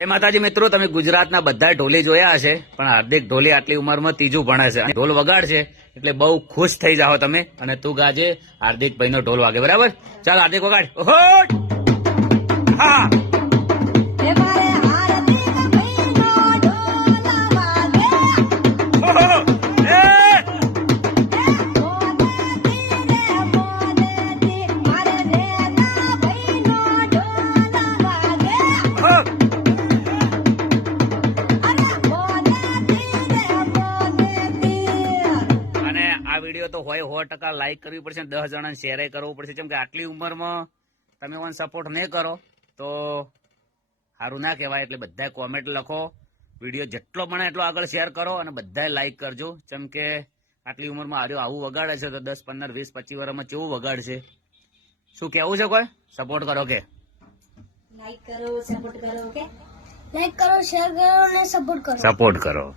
એ માતાજી મિત્રો, તમે ગુજરાતના બધા ઢોલી જોયા હશે, પણ હાર્દિક ઢોલી આટલી ઉંમરમાં ત્રીજું ભણે છે અને ઢોલ વગાડશે, એટલે બહુ ખુશ થઈ જાઓ તમે અને તું ગાજે હાર્દિક નો ઢોલ વાગે, બરાબર? ચાલ હાર્દિક વગાડ. હે! આ વીડિયો તો હોય સો ટકા લાઈક કરવી પડશે દસ જણાને શેર કરવું પડશે. કેમ કે આટલી ઉંમરમાં તમે મને સપોર્ટ નહીં કરો તો સારું ના કહેવાય. એટલે બધા કોમેન્ટ લખો. વીડિયો જેટલો બને એટલો આગળ શેર કરો અને બધાએ લાઈક કરજો. જેમ કે આટલી ઉંમરમાં આર્યો આવું વગાડે છે તો દસ પંદર વીસ પચીસ વર્ષમાં કેવું વગાડશે? શું કેવું છે કોઈ? સપોર્ટ કરો કે? લાઈક કરો સપોર્ટ કરો કે લાઈક કરો શેર કરો અને સપોર્ટ કરો. સપોર્ટ કરો.